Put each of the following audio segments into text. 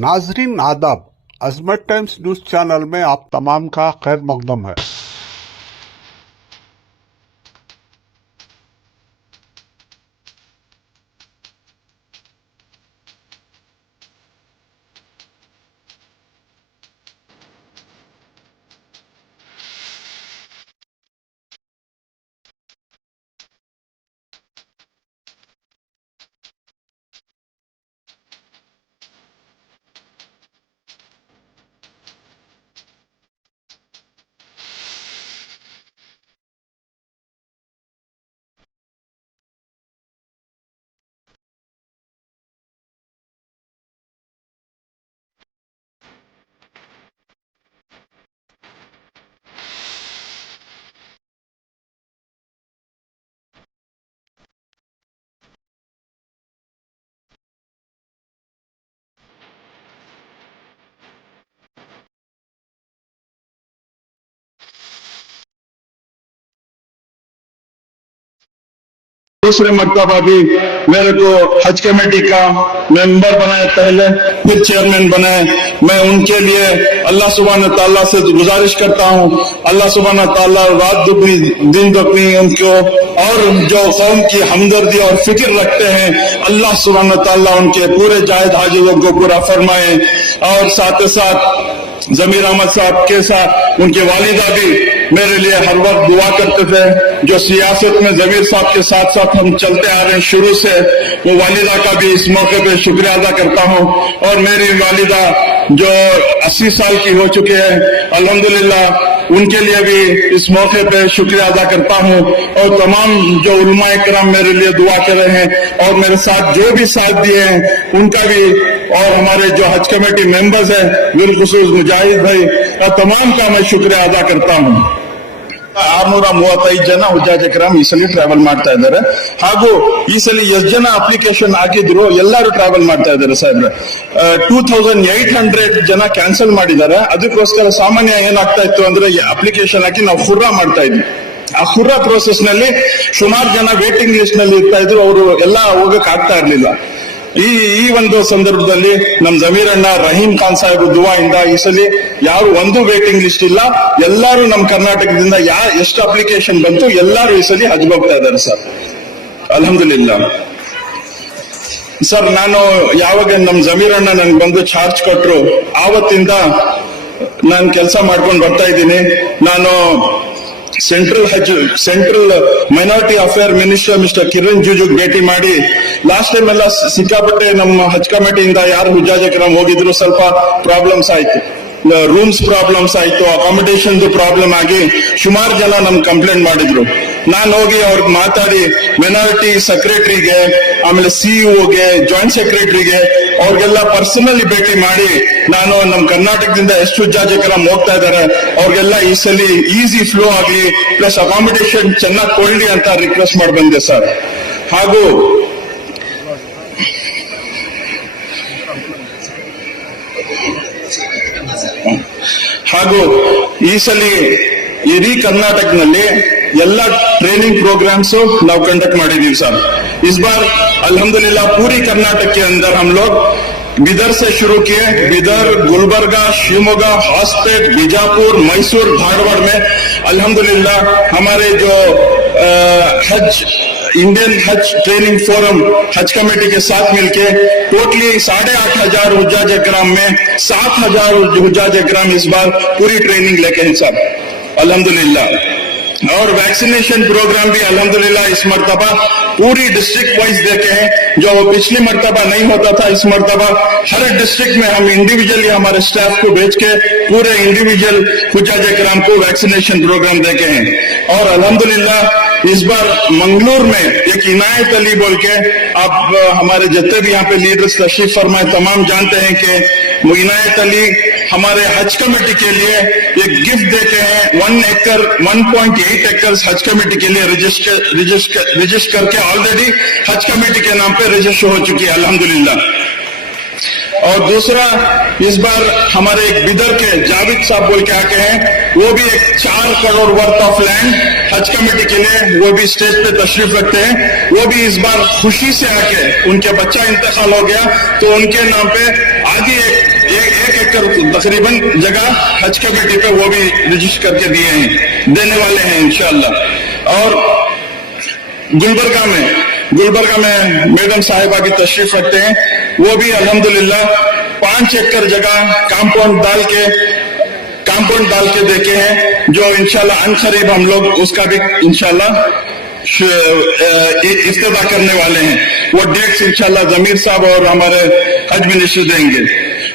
नाजरीन आदाब, अजमत times news channel में आप तमाम का खैर मकदम है। दूसरे मर्तबा भी मेरे को हज कमेटी का मेंबर बनाए, पहले फिर चेयरमैन बनाए। मैं उनके लिए अल्लाह सुब्हान तआला से गुजारिश करता हूँ, अल्लाह सुब्हान तआला रात दुगनी दिन दुगनी उनको और जो कौम की हमदर्दी और फिक्र रखते हैं, अल्लाह सुब्हान तआला उनके पूरे जायद हाजिरों को पूरा फरमाए। और साथ ही साथ जमीर अहमद साहब के साथ उनके वालिदा भी मेरे लिए हर वक्त दुआ करते थे। जो सियासत में जमीर साहब के साथ साथ हम चलते आ रहे हैं शुरू से, वो वालिदा का भी इस मौके पे शुक्रिया अदा करता हूँ। और मेरी वालिदा जो 80 साल की हो चुके हैं, अल्हम्दुलिल्लाह उनके लिए भी इस मौके पे शुक्रिया अदा करता हूँ। और तमाम जो उलमा इकराम मेरे लिए दुआ कर रहे हैं और मेरे साथ जो भी साथ दिए हैं उनका भी, और हमारे जो हज कमेटी मेंबर्स हैं बिलखुसूस मुजाहिद भाई का, तमाम का मैं शुक्रिया अदा करता हूँ। 635 ಜನ ಹುಜ್ಜಾಜ್ ಇಕ್ರಾಮ್ ಈ ಸಲ ಟ್ರಾವೆಲ್ ಮಾಡ್ತಾ ಇದ್ದಾರೆ, ಹಾಗೂ ಈ ಸಲ ಎಷ್ಟು ಜನ ಅಪ್ಲಿಕೇಶನ್ ಹಾಕಿದ್ರು ಎಲ್ಲರೂ ಟ್ರಾವೆಲ್ ಮಾಡ್ತಾ ಇದ್ದಾರೆ ಸಾಹೇಬ್ರೆ। 2800 ಜನ ಕ್ಯಾನ್ಸಲ್ ಮಾಡಿದ್ದಾರೆ। ಅದಕ್ಕೋಸ್ಕರ ಸಾಮಾನ್ಯ ಏನಾಗ್ತಾ ಇತ್ತು ಅಂದ್ರೆ ಅಪ್ಲಿಕೇಶನ್ ಹಾಕಿ ನಾವು ಫುರ್ರಾ ಮಾಡ್ತಾ ಇದ್ವಿ। ಆ ಫುರ್ರಾ ಪ್ರೋಸೆಸ್ ನಲ್ಲಿ ಸುಮಾರು ಜನ ವೇಟಿಂಗ್ ಲಿಸ್ಟ್ ನಲ್ಲಿ ಇರ್ತಾ ಇದ್ರು, ಅವರು ಎಲ್ಲ ಹೋಗಕ್ ಆಗ್ತಾ ಇರ್ಲಿಲ್ಲ। ಈ ಒಂದು ಸಂದರ್ಭದಲ್ಲಿ ನಮ್ ಜಮೀರ್ ಅಣ್ಣ ರಹೀಂ ಖಾನ್ ಸಾಹೇಬ್ ದುವಾಯಿಂದ ಈ ಸಲ ಯಾರು ಒಂದು ವೇಟಿಂಗ್ ಲಿಸ್ಟ್ ಇಲ್ಲ, ಎಲ್ಲರೂ ನಮ್ ಕರ್ನಾಟಕದಿಂದ ಎಷ್ಟು ಅಪ್ಲಿಕೇಶನ್ ಬಂತು ಎಲ್ಲರೂ ಈ ಸಲ ಹಜ್ ಹೋಗ್ತಾ ಇದ್ದಾರೆ ಸರ್, ಅಲ್ಹಮ್ದುಲಿಲ್ಲಾ। ಸರ್, ನಾನು ಯಾವಾಗ ನಮ್ ಜಮೀರ್ ಅಣ್ಣ ನನ್ಗೆ ಬಂದು ಚಾರ್ಜ್ ಕೊಟ್ರು ಆವತ್ತಿಂದ ನಾನು ಕೆಲಸ ಮಾಡ್ಕೊಂಡು ಬರ್ತಾ ಇದ್ದೀನಿ। ನಾನು central minority affair minister mister Kiran Rijiju ಭೇಟಿ ಮಾಡಿ ಲಾಸ್ಟ್ ಟೈಮ್ ಎಲ್ಲ ಸಿಕ್ಕಾಪಟ್ಟೆ ನಮ್ಮ ಹಜ್ ಕಮಿಟಿಯಿಂದ ಯಾರು ಹುಜ್ಜಾಜ್ ಇಕ್ರಾಮ್ ಹೋಗಿದ್ರು ಸ್ವಲ್ಪ ಪ್ರಾಬ್ಲಮ್ಸ್ ಆಯ್ತು, ರೂಮ್ಸ್ ಪ್ರಾಬ್ಲಮ್ಸ್ ಆಯ್ತು, ಅಕಾಮಿಡೇಷನ್ ಪ್ರಾಬ್ಲಮ್ ಆಗಿ ಸುಮಾರು ಜನ ನಮ್ ಕಂಪ್ಲೇಂಟ್ ಮಾಡಿದ್ರು। ನಾನು ಹೋಗಿ ಅವ್ರಿಗೆ ಮಾತಾಡಿ ಮೈನಾರಿಟಿ ಸೆಕ್ರೆಟರಿಗೆ, ಆಮೇಲೆ ಸಿಇಒಗೆ, ಜಾಯಿಂಟ್ ಸೆಕ್ರೆಟರಿಗೆ ಅವ್ರಿಗೆಲ್ಲ ಪರ್ಸನಲಿ ಭೇಟಿ ಮಾಡಿ ನಾನು ನಮ್ ಕರ್ನಾಟಕದಿಂದ ಎಷ್ಟು ಹುಜ್ಜಾಜ್ ಇಕ್ರಾಮ್ ಹೋಗ್ತಾ ಇದ್ದಾರೆ ಅವ್ರಿಗೆಲ್ಲ ಈ ಸಲ ಈಸಿ ಫ್ಲೋ ಆಗ್ಲಿ, ಪ್ಲಸ್ ಅಕಾಮಿಡೇಷನ್ ಚೆನ್ನಾಗಿ ಕೊಡ್ಲಿ ಅಂತ ರಿಕ್ವೆಸ್ಟ್ ಮಾಡಿ ಬಂದೆ ಸರ್। ಹಾಗೂ ಈ ಸಲ ಇಡೀ ಕರ್ನಾಟಕದಲ್ಲಿ ಎಲ್ಲ ट्रेनिंग प्रोग्राम्स ನಾವು ಕಂಡಕ್ಟ್ ಮಾಡಿದೀವಿ सर। इस बार अल्हम्दुलिल्लाह पूरी कर्नाटक के अंदर हम लोग बिदर से शुरू किए, बिदर, गुलबर्गा, शिवमोगा, हॉस्पेट, बीजापुर, मैसूर, धारवाड़ में अल्हम्दुलिल्लाह हमारे जो हज इंडियन हज ट्रेनिंग फोरम हज कमेटी के साथ मिलके टोटली 8,500 हुज्जाज इकराम में 7,000 हुज्जाज इकराम इस बार पूरी ट्रेनिंग लेके हैं सर, अल्हम्दुलिल्लाह। और वैक्सीनेशन प्रोग्राम भी अल्हम्दुलिल्लाह इस मर्तबा पूरी डिस्ट्रिक्ट वाइज देखे हैं, जो पिछली मर्तबा नहीं होता था। इस मर्तबा हर डिस्ट्रिक्ट में हम इंडिविजुअली हमारे स्टाफ को भेज के पूरे इंडिविजुअल हुज्जाज इकराम को वैक्सीनेशन प्रोग्राम देखे हैं। और अल्हम्दुलिल्लाह इस बार मंगलूर में एक इनायत अली बोल के, आप हमारे जितने भी यहाँ पे लीडर्स तशरीफ फरमाए तमाम जानते हैं कि इनायत अली हमारे हज कमेटी के लिए एक गिफ्ट देते हैं। 1.8 एकड़ हज कमेटी के लिए रजिस्टर करके ऑलरेडी हज कमेटी के नाम पे रजिस्टर हो चुकी है, अल्हम्दुलिल्लाह। और दूसरा, इस बार हमारे एक बिदर के जावेद साहब बोल के आके हैं, वो भी एक 4 करोड़ वर्थ ऑफ लैंड हज कमेटी के लिए वो भी स्टेज पे तशरीफ रखते हैं। वो भी इस बार खुशी से आके, उनके बच्चा इंतकाल हो गया तो उनके नाम पे आगे एक 1 एकड़ तकरीबन जगह हज कमेटी पे वो भी रजिस्टर करके दिए हैं, देने वाले हैं इंशाअल्लाह। और गुलबर्गा में मैडम साहिबा की तशरीफ रखते हैं, वो भी अल्हम्दुलिल्लाह 5 एकड़ जगह कंपाउंड डाल के देखे हैं, जो इंशाल्लाह अनकरीब हम लोग उसका भी इंशाल्लाह इफ्तिताह करने वाले हैं। वो डेट्स इंशाल्लाह जमीर साहब और हमारे हज मिनिस्टर देंगे।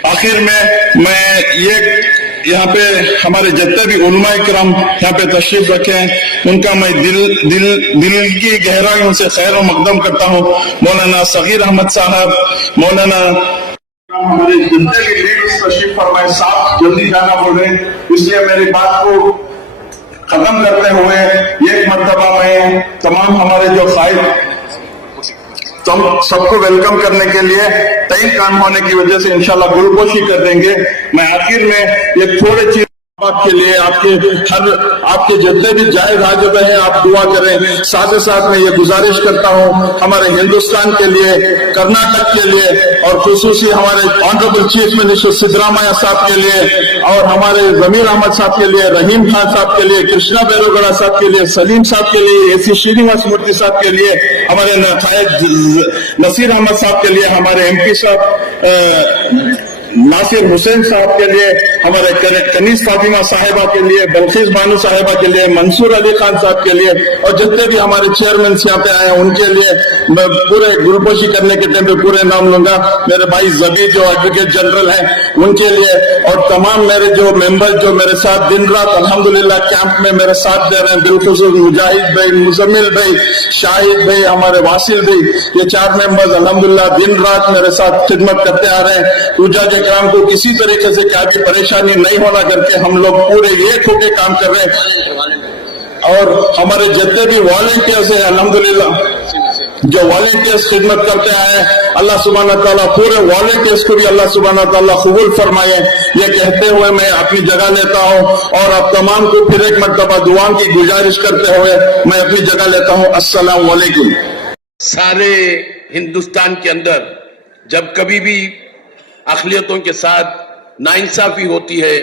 आखिर में मैं ये यहाँ पे हमारे जितने भी उलमा इकराम यहाँ पे तशरीफ रखे हैं, उनका मैं दिल की गहराइयों से खैर व मकदम करता हूँ। मौलाना सगीर अहमद साहब, मौलाना हमारे जितने भी लीडर्स तशरीफ फरमाए, साहब जल्दी जाना बोले, इसलिए मेरी बात को खत्म करते हुए एक मर्तबा में तमाम हमारे जो साहिब सबको वेलकम करने के लिए तय काम होने की वजह से इंशाल्लाह गुलपोशी कर देंगे। मैं आखिर में ये थोड़े चीज के लिए आपके जितने भी जायज हाजिर हैं, आप दुआ करें। साथ ही साथ मैं ये गुजारिश करता हूँ हमारे हिंदुस्तान के लिए, कर्नाटक के लिए और खुसूसी हमारे ऑनरेबल चीफ मिनिस्टर सिद्धरामैया साहब के लिए और हमारे जमीर अहमद साहब के लिए, रहीम खान साहब के लिए, कृष्णा बैरोगड़ा साहब के लिए, सलीम साहब के लिए, AC श्रीनिवास मूर्ति साहब के लिए, हमारे नसीर अहमद साहब के लिए, हमारे MP साहब नासिर हुसैन साहब के लिए, हमारे कनीज फातिमा साहिबा के लिए, बल्खीस बानू साहिबा के लिए, मंसूर अली खान साहब के लिए और जितने भी हमारे चेयरमैन यहाँ पे आए हैं उनके लिए मैं पूरे गुलपोशी करने के टाइम पे पूरे नाम लूंगा। मेरे भाई जबी जो एडवोकेट जनरल हैं उनके लिए और तमाम मेरे जो मेंबर जो मेरे साथ दिन रात अल्हम्दुलिल्लाह कैंप में मेरे साथ दे रहे हैं, बिलखुसूस मुजाहिद भाई, मुजम्मिल भाई, शाहिद भाई, हमारे वासिल भाई, ये 4 मेंबर्स अल्हम्दुलिल्लाह दिन रात मेरे साथ खिदमत करते आ रहे हैं। पूजा के काम को किसी तरीके से क्या भी परेशानी नहीं होना करके हम लोग पूरे एक होके काम कर रहे हैं। और हमारे जितने भी वॉलंटियर्स हैं अल्हम्दुलिल्लाह जो वॉलंटियर्स खिदमत करते आए, अल्लाह सुब्हानहू तआला पूरे वॉलंटियर्स को भी अल्लाह सुब्हानहू तआला कबूल फरमाए। ये कहते हुए मैं अपनी जगह लेता हूँ और आप तमाम को फिर एक मर्तबा दुआ की गुजारिश करते हुए मैं अपनी जगह लेता हूँ। अस्सलाम वालेकुम। सारे हिंदुस्तान के अंदर जब कभी भी अक़लियतों के साथ नाइंसाफी होती है,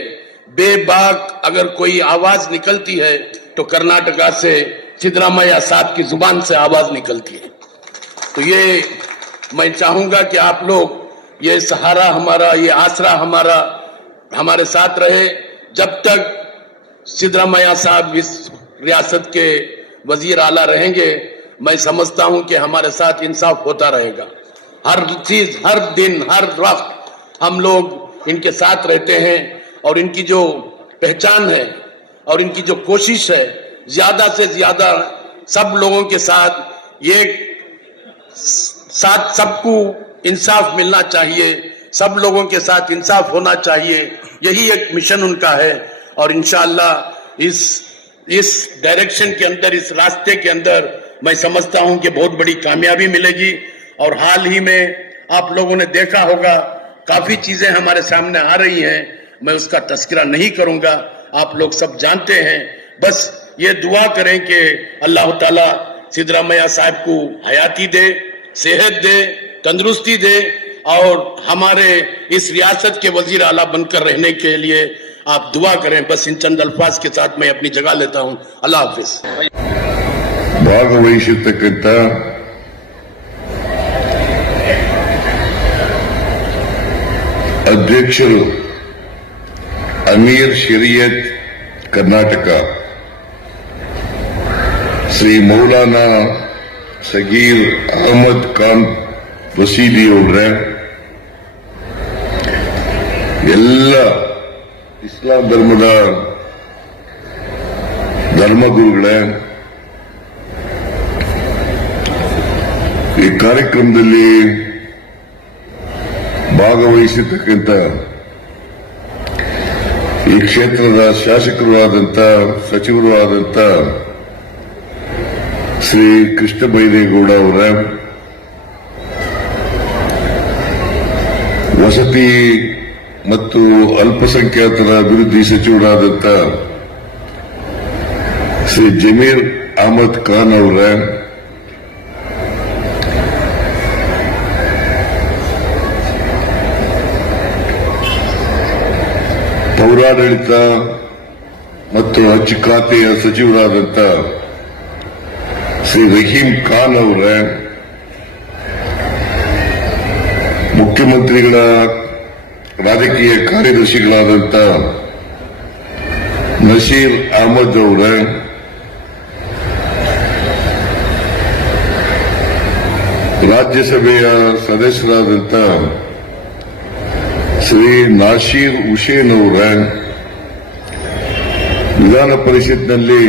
बेबाक अगर कोई आवाज निकलती है तो कर्नाटका से सिद्धरामैया साहब की जुबान से आवाज निकलती है। तो ये मैं चाहूंगा कि आप लोग ये सहारा हमारा, ये आसरा हमारा हमारे साथ रहे जब तक सिद्धरामैया साहब इस रियासत के वजीर आला रहेंगे। मैं समझता हूं कि हमारे साथ इंसाफ होता रहेगा। हर चीज, हर दिन, हर वक्त हम लोग इनके साथ रहते हैं और इनकी जो पहचान है और इनकी जो कोशिश है, ज्यादा से ज्यादा सब लोगों के साथ सबको इंसाफ मिलना चाहिए, सब लोगों के साथ इंसाफ होना चाहिए। यही एक मिशन उनका है और इंशाअल्लाह इस डायरेक्शन के अंदर, इस रास्ते के अंदर मैं समझता हूं कि बहुत बड़ी कामयाबी मिलेगी। और हाल ही में आप लोगों ने देखा होगा काफी चीजें हमारे सामने आ रही हैं, मैं उसका तस्करा नहीं करूंगा, आप लोग सब जानते हैं। बस ये दुआ करें कि अल्लाह ताला सिद्धरामैया साहब को हयाती दे, सेहत दे, तंदुरुस्ती दे और हमारे इस रियासत के वजीर आला बनकर रहने के लिए आप दुआ करें। बस इन चंद अल्फाज के साथ मैं अपनी जगह लेता हूं। अल्लाह हाफिज। ಭಾಗವಹಿಸಿರ್ತಕ್ಕಂಥ ಅಧ್ಯಕ್ಷರು ಅಮೀರ್ ಶರೀಯತ್ ಕರ್ನಾಟಕ ಶ್ರೀ ಮೌಲಾನಾ ಸಗೀರ್ ಅಹಮದ್ ಖಾನ್ ವಸೀದಿ ಅವರೇ, ಎಲ್ಲ ಇಸ್ಲಾಂ ಧರ್ಮದ ಧರ್ಮಗುರುಗಳೇ, ಈ ಕಾರ್ಯಕ್ರಮದಲ್ಲಿ ಭಾಗವಹಿಸಿರ್ತಕ್ಕಂಥ ಈ ಕ್ಷೇತ್ರದ ಶಾಸಕರು ಆದಂತ, ಸಚಿವರು ಆದಂತ ಶ್ರೀ ಕೃಷ್ಣ ಬೈರೇಗೌಡ ಅವರ, ವಸತಿ ಮತ್ತು ಅಲ್ಪಸಂಖ್ಯಾತರ ಅಭಿವೃದ್ಧಿ ಸಚಿವರಾದಂತ ಶ್ರೀ ಜಮೀರ್ ಅಹಮದ್ ಖಾನ್ ಅವರ, ಪೌರಾಡಳಿತ ಮತ್ತು ಹಜ್ ಖಾತೆಯ ಸಚಿವರಾದಂಥ ಶ್ರೀ ರಹೀಂ ಖಾನ್ ಅವರ, ಮುಖ್ಯಮಂತ್ರಿಗಳ ರಾಜಕೀಯ ಕಾರ್ಯದರ್ಶಿಗಳಾದಂಥ ನಸೀರ್ ಅಹಮದ್ ಅವರ, ರಾಜ್ಯಸಭೆಯ ಸದಸ್ಯರಾದಂಥ ಶ್ರೀ ನಾಸೀರ್ ಹುಸೇನ್ ಅವರ, ವಿಧಾನ ಪರಿಷತ್ನಲ್ಲಿ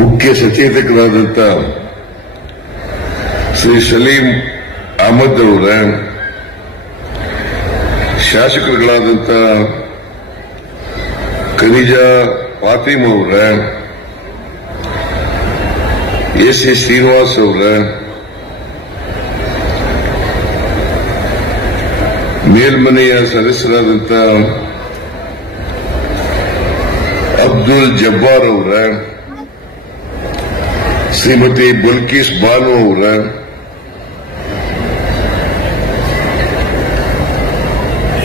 ಮುಖ್ಯ ಸಚೇತಕರಾದಂಥ ಶ್ರೀ ಸಲೀಂ ಅಹಮದ್ ಅವರ, ಶಾಸಕರುಗಳಾದಂಥ ಖನಿಜಾ ಫಾತಿಮ್ ಅವರ, ಎಸ್ ಎ ಶ್ರೀನಿವಾಸ್ ಅವರ, ಮೇಲ್ಮನೆಯ ಸದಸ್ಯರಾದಂಥ ಅಬ್ದುಲ್ ಜಬ್ಬಾರ್ ಅವರ, ಶ್ರೀಮತಿ ಬಲ್ಕೀಸ್ ಬಾನು ಅವರ,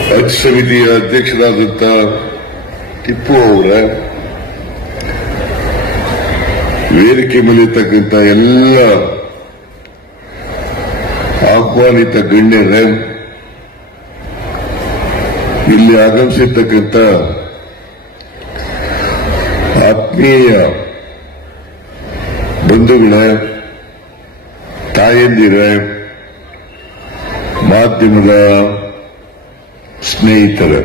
ಹಜ್ ಸಮಿತಿಯ ಅಧ್ಯಕ್ಷರಾದಂಥ ಟಿಪ್ಪು ಅವರ, ವೇದಿಕೆ ಮೇಲಿರ್ತಕ್ಕಂಥ ಎಲ್ಲ ಆಹ್ವಾನಿತ ಗಣ್ಯರೇ, ಇಲ್ಲಿ ಆಗಮಿಸಿರ್ತಕ್ಕಂಥ ಆತ್ಮೀಯ ಬಂಧುಗಳೇ, ತಾಯಂದಿರೇ, ಮಾಧ್ಯಮದ ಸ್ನೇಹಿತರೆ,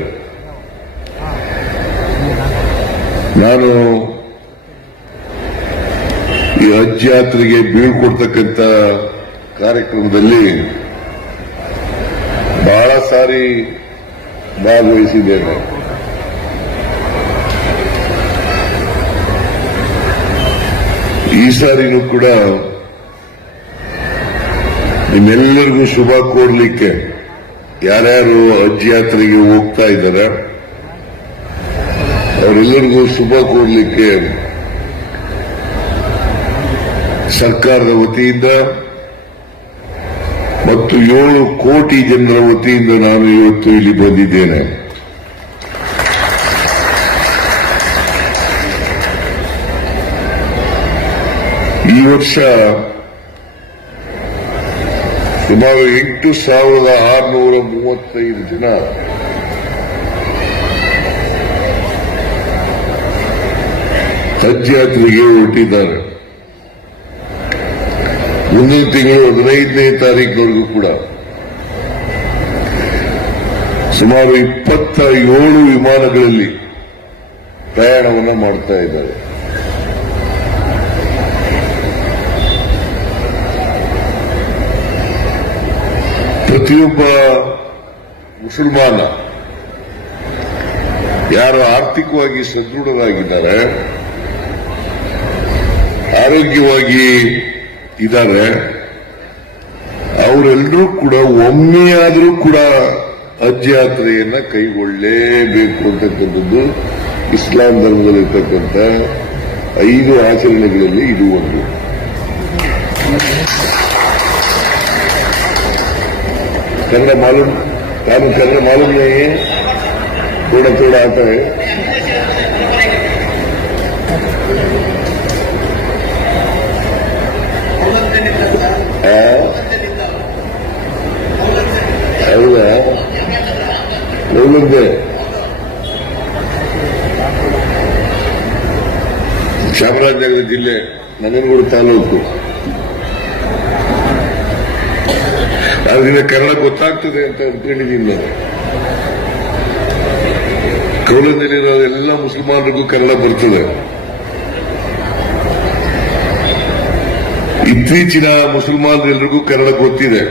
ನಾನು ಈ ಹಜ್ ಯಾತ್ರೆಗೆ ಬೀಳ್ಕೊಡ್ತಕ್ಕಂಥ ಕಾರ್ಯಕ್ರಮದಲ್ಲಿ ಬಹಳ ಸಾರಿ ಭಾಗವಹಿಸಿದ್ದೇನೆ. ಈ ಸಾರಿನೂ ಕೂಡ ನಿಮ್ಮೆಲ್ಲರಿಗೂ ಶುಭ ಕೋರ್ಲಿಕ್ಕೆ, ಯಾರ್ಯಾರು ಹಜ್ ಯಾತ್ರೆಗೆ ಹೋಗ್ತಾ ಇದ್ದಾರೆ ಅವರೆಲ್ಲರಿಗೂ ಶುಭ ಕೋರ್ಲಿಕ್ಕೆ ಸರ್ಕಾರದ ವತಿಯಿಂದ ಮತ್ತು 7 ಕೋಟಿ ಜನರ ವತಿಯಿಂದ ನಾನು ಇವತ್ತು ಇಲ್ಲಿ ಬಂದಿದ್ದೇನೆ. ಈ ವರ್ಷ ಸುಮಾರು 8,635 ಜನ ಹಜ್ ಯಾತ್ರೆಗೆ ಹೊರಟಿದ್ದಾರೆ. ಮುಂದಿನ ತಿಂಗಳು 15ನೇ ತಾರೀಕಿನವರೆಗೂ ಕೂಡ ಸುಮಾರು 27 ವಿಮಾನಗಳಲ್ಲಿ ಪ್ರಯಾಣವನ್ನು ಮಾಡ್ತಾ ಇದ್ದಾರೆ. ಪ್ರತಿಯೊಬ್ಬ ಮುಸಲ್ಮಾನ ಯಾರು ಆರ್ಥಿಕವಾಗಿ ಸದೃಢರಾಗಿದ್ದಾರೆ, ಆರೋಗ್ಯವಾಗಿ ಇದ್ದಾರೆ, ಅವರೆಲ್ಲರೂ ಕೂಡ ಒಮ್ಮೆಯಾದರೂ ಕೂಡ ಹಜ್ ಯಾತ್ರೆಯನ್ನ ಕೈಗೊಳ್ಳಲೇಬೇಕು ಅಂತಕ್ಕಂಥದ್ದು ಇಸ್ಲಾಂ ಧರ್ಮದಲ್ಲಿರ್ತಕ್ಕಂಥ 5 ಆಚರಣೆಗಳಲ್ಲಿ ಇದು ಒಂದು. कन्नड़ मालूम कन्नड़ मालूम नहीं है, थोड़ा थोड़ा आता है. ಹೌದಾ? ಒಳ್ಳೆ ಚಾಮರಾಜನಗರ ಜಿಲ್ಲೆ ನಂಜನಗೂಡು ತಾಲೂಕು. ಅದರಿಂದ ಕನ್ನಡ ಗೊತ್ತಾಗ್ತದೆ ಅಂತ ಅನ್ಕೊಂಡಿದ್ದೀನಿ ನಾನು. ಕೌಲದಲ್ಲಿರೋ ಎಲ್ಲ ಮುಸಲ್ಮಾನರಿಗೂ ಕನ್ನಡ ಬರ್ತದೆ. ಇತ್ತೀಚಿನ ಮುಸಲ್ಮಾನರೆಲ್ಲರಿಗೂ ಕನ್ನಡ ಗೊತ್ತಿದೆ.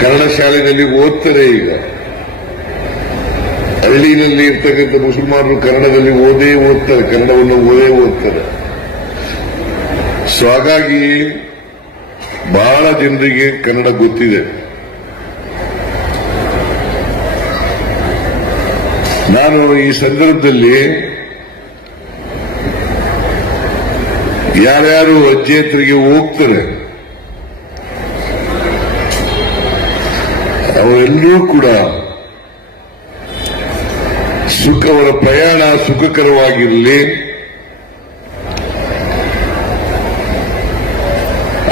ಕನ್ನಡ ಶಾಲೆಯಲ್ಲಿ ಓದ್ತಾರೆ. ಈಗ ಹಳ್ಳಿನಲ್ಲಿ ಇರ್ತಕ್ಕಂಥ ಮುಸಲ್ಮಾನರು ಕನ್ನಡದಲ್ಲಿ ಓದ್ತಾರೆ, ಕನ್ನಡವನ್ನು ಓದ್ತಾರೆ. ಸೊ ಹಾಗಾಗಿ ಬಹಳ ಜನರಿಗೆ ಕನ್ನಡ ಗೊತ್ತಿದೆ. ನಾನು ಈ ಸಂದರ್ಭದಲ್ಲಿ ಯಾರ್ಯಾರು ಹಜ್ ಯಾತ್ರೆಗೆ ಹೋಗ್ತಾರೆ ಅವರೆಲ್ಲರೂ ಕೂಡ ಅವರ ಪ್ರಯಾಣ ಸುಖಕರವಾಗಿರಲಿ,